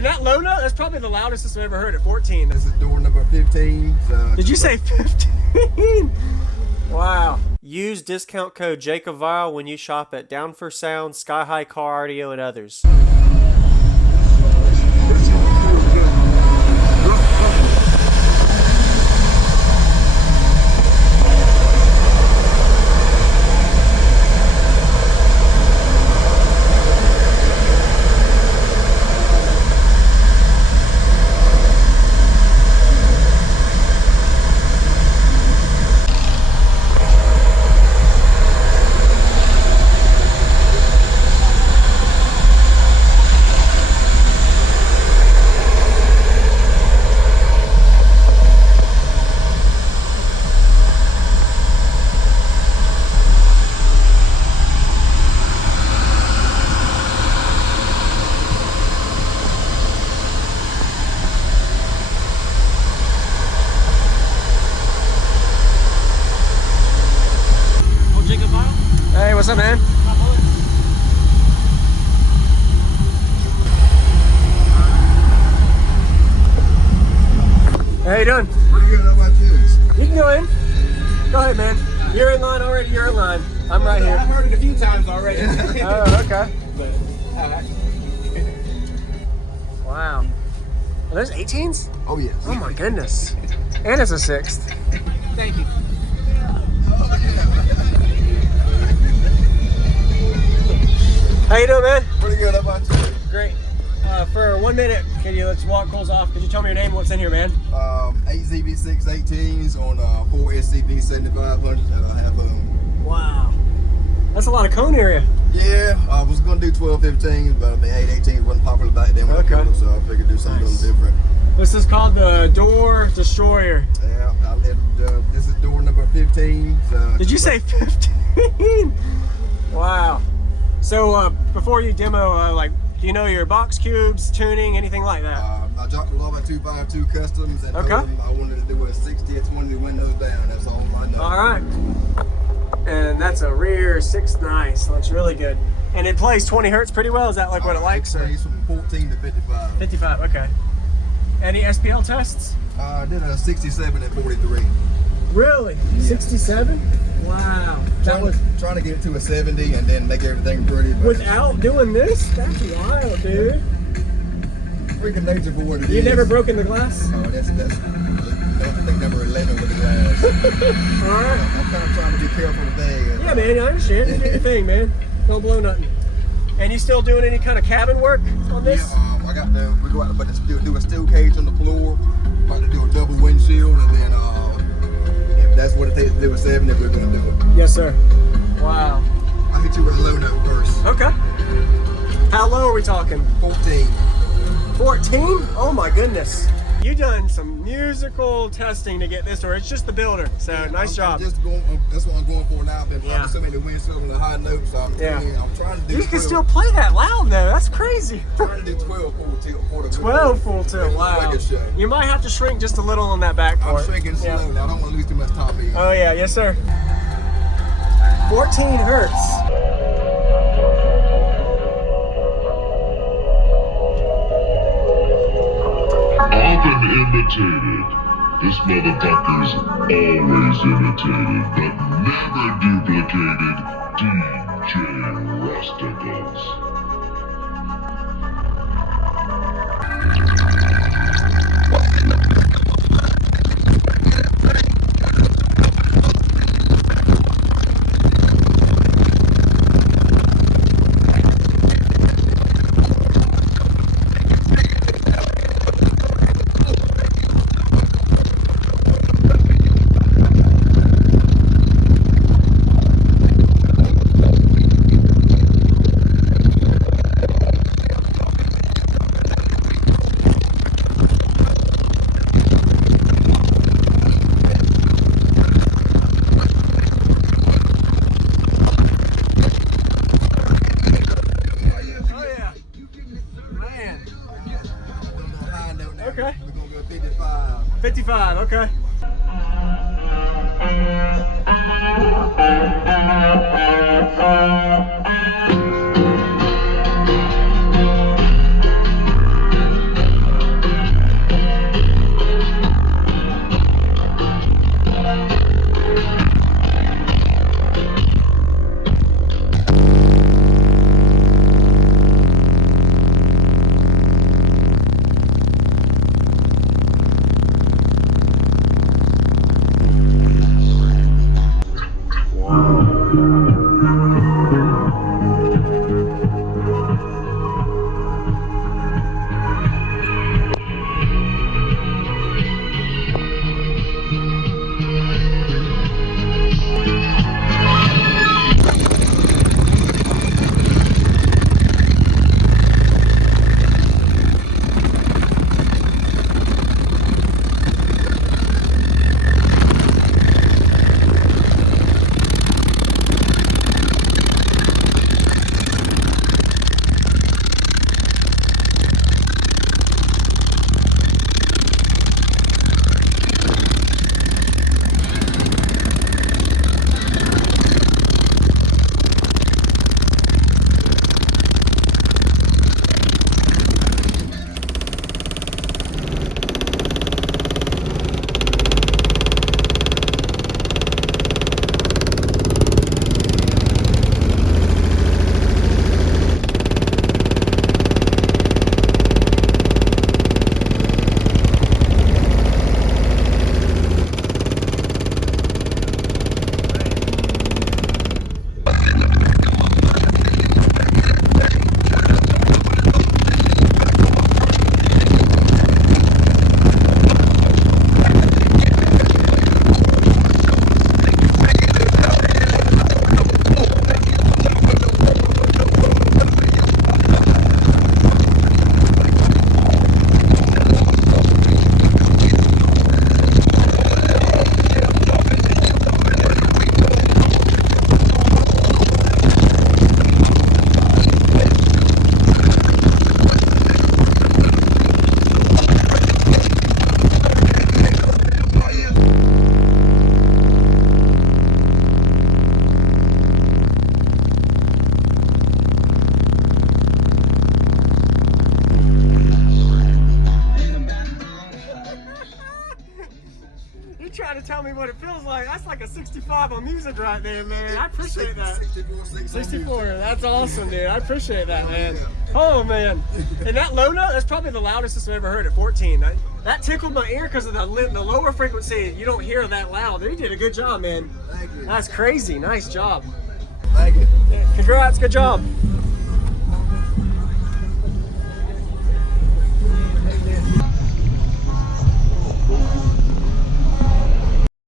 And that low note, that's probably the loudest I've ever heard at 14. This is door number 15. So did you say 15? Wow. Use discount code JacobViral when you shop at Down for Sound, Sky High Car Audio, and others. Hey, what's up, man? How you doing? Pretty good. How about you? You can go in. Go ahead, man. You're in line already. You're in line. I'm right here. I've heard it a few times already. Oh, okay. But, Wow. Are those 18s? Oh, yes. Oh, my goodness. And it's a 6th. thank you. How you doing, man? Pretty good. How about you? Great. For 1 minute, let's walk close off. Could you tell me your name and what's in here, man? 8 ZV6 18s on 4 SCV 7500 and a half of them. Wow. That's a lot of cone area. Yeah, I was going to do 12 15s, but I mean 8 18s wasn't popular back then when I killed them, so I figured do something different. This is called the Door Destroyer. Yeah, this is door number 15. Did you say 15? Wow. So before you demo, like, do you know your box cubes, tuning, anything like that? I dropped a lot of 252 customs and told them I wanted to do a 60 at 20 windows down. That's all I know. All right. And that's a rear 6th nice. Looks really good. And it plays 20 hertz pretty well. Is that like what it likes? It plays from 14 to 55. 55, okay. Any SPL tests? I did a 67 at 43. Really? Yeah. 67? Wow. Trying to get it to a 70 and then make everything pretty. Without doing this? That's wild, dude. Freaking nature for what it is. You never broken the glass? Oh, that's I think number 11 with the glass. Alright. I'm kind of trying to be careful today. Yeah, man, I understand. You do your thing, man. Don't blow nothing. And you still doing any kind of cabin work on this? Yeah, I got we go out but do a steel cage on the floor. About to do a double windshield, and then if that's what it takes to do a 70, we're gonna do it. Yes, sir. Wow. I'll hit you with a low note first. Okay. How low are we talking? 14. 14? Oh my goodness. You done some musical testing to get this, or it's just the builder. So yeah, nice job. That's what I'm going for now. I've been playing so many windshield on the high notes. So I'm trying to do. You can still play that loud though. That's crazy. I'm trying to do 12 full tilt for the 12 full tilt. Wow. You might have to shrink just a little on that back part. I'm shrinking slowly. I don't want to lose too much top end. Oh yeah, yes sir. 14 hertz. Often imitated. This motherfucker's always imitated, but never duplicated. DJ Rusticles. Okay. We're gonna go 55. 55, okay. tell me what it feels like. That's like a 65 on music right there, man. I appreciate that. 64. That's awesome, dude. I appreciate that, man. Oh, man. And that low note, that's probably the loudest I've ever heard at 14. That tickled my ear because of the lower frequency. You don't hear that loud. You did a good job, man. Thank you. That's crazy. Nice job. Thank you. Congrats. Good job.